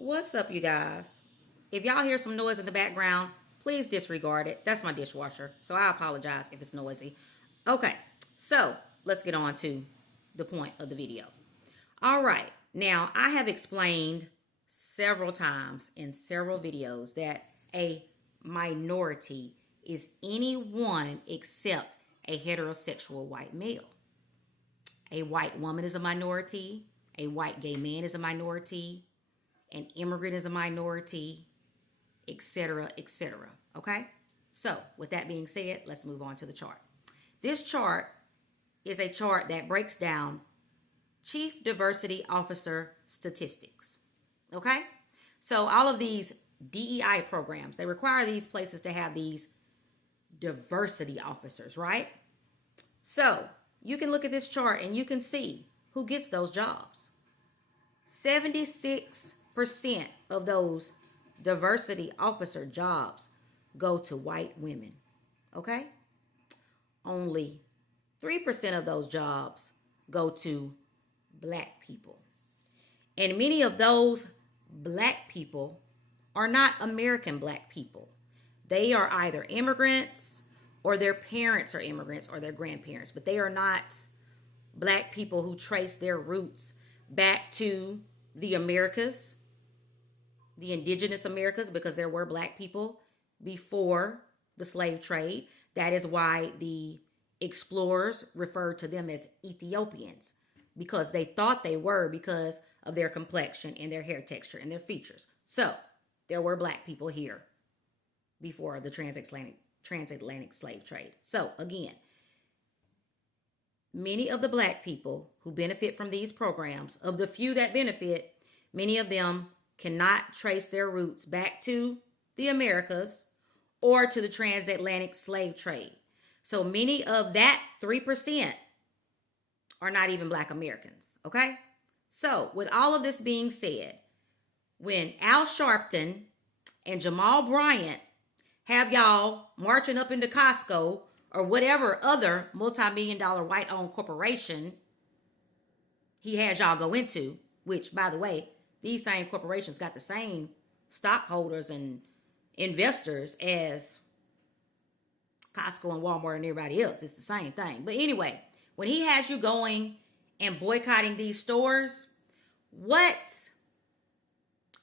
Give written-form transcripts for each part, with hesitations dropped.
What's up, you guys? If y'all hear some noise in the background, please disregard it. That's my dishwasher, so I apologize if it's noisy. Okay, so let's get on to the point of the video. All right, now I have explained several times in several videos that a minority is anyone except a heterosexual white male. A white woman is a minority, a white gay man is a minority, an immigrant is a minority, etc., etc. Okay? So, with that being said, let's move on to the chart. This chart is a chart that breaks down Chief Diversity Officer statistics. Okay? So, all of these DEI programs, they require these places to have these diversity officers, right? So, you can look at this chart and you can see who gets those jobs. 76% of those diversity officer jobs go to white women. Okay? Only 3% of those jobs go to black people. And many of those black people are not American black people. They are either immigrants or their parents are immigrants or their grandparents, but they are not black people who trace their roots back to the Americas, the indigenous Americas, because there were black people before the slave trade. That is why the explorers referred to them as Ethiopians, because they thought they were because of their complexion and their hair texture and their features. So there were black people here before the transatlantic slave trade. So again, many of the black people who benefit from these programs, of the few that benefit, many of them cannot trace their roots back to the Americas or to the transatlantic slave trade. So many of that 3% are not even black Americans, okay? So with all of this being said, when Al Sharpton and Jamal Bryant have y'all marching up into Costco or whatever other multi-million-dollar white-owned corporation he has y'all go into, which, by the way, these same corporations got the same stockholders and investors as Costco and Walmart and everybody else. It's the same thing. But anyway, when he has you going and boycotting these stores, what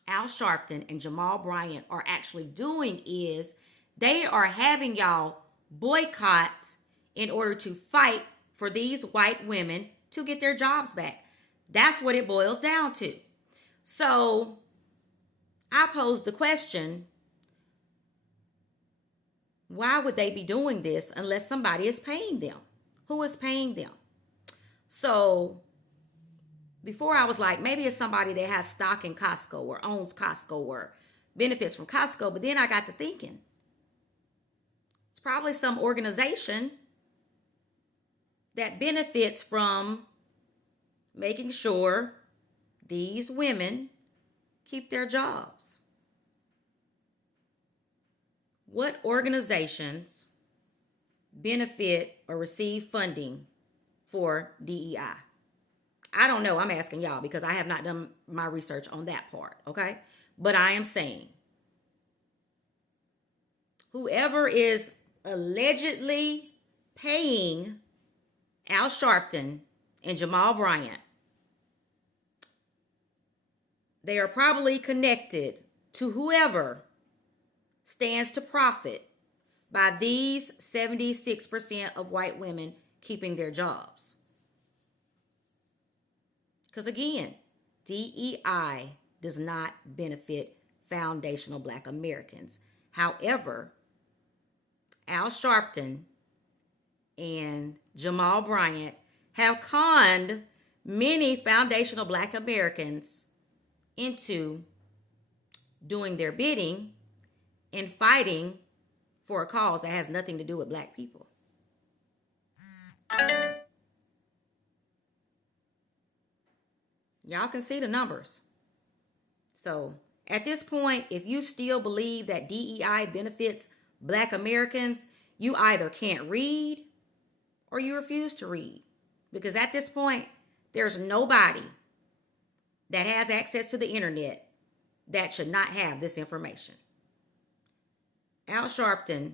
Al Sharpton and Jamal Bryant are actually doing is they are having y'all boycott in order to fight for these white women to get their jobs back. That's what it boils down to. So I pose the question, why would they be doing this unless somebody is paying them? Who is paying them? So before I was like, maybe it's somebody that has stock in Costco or owns Costco or benefits from Costco. But then I got to thinking, it's probably some organization that benefits from making sure these women keep their jobs. What organizations benefit or receive funding for DEI? I don't know. I'm asking y'all because I have not done my research on that part, okay? But I am saying whoever is allegedly paying Al Sharpton and Jamal Bryant, they are probably connected to whoever stands to profit by these 76% of white women keeping their jobs. Because again, DEI does not benefit foundational black Americans. However, Al Sharpton and Jamal Bryant have conned many foundational black Americans into doing their bidding and fighting for a cause that has nothing to do with black people. Y'all can see the numbers. So at this point, if you still believe that DEI benefits black Americans, you either can't read or you refuse to read. Because at this point, there's nobody that has access to the internet that should not have this information. Al Sharpton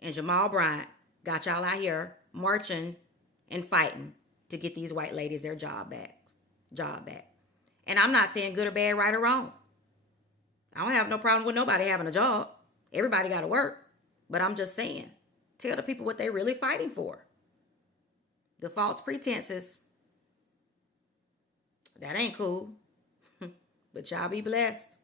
and Jamal Bryant got y'all out here marching and fighting to get these white ladies their job back. And I'm not saying good or bad, right or wrong. I don't have no problem with nobody having a job. Everybody got to work. But I'm just saying, tell the people what they're really fighting for. The false pretenses, that ain't cool. But y'all be blessed.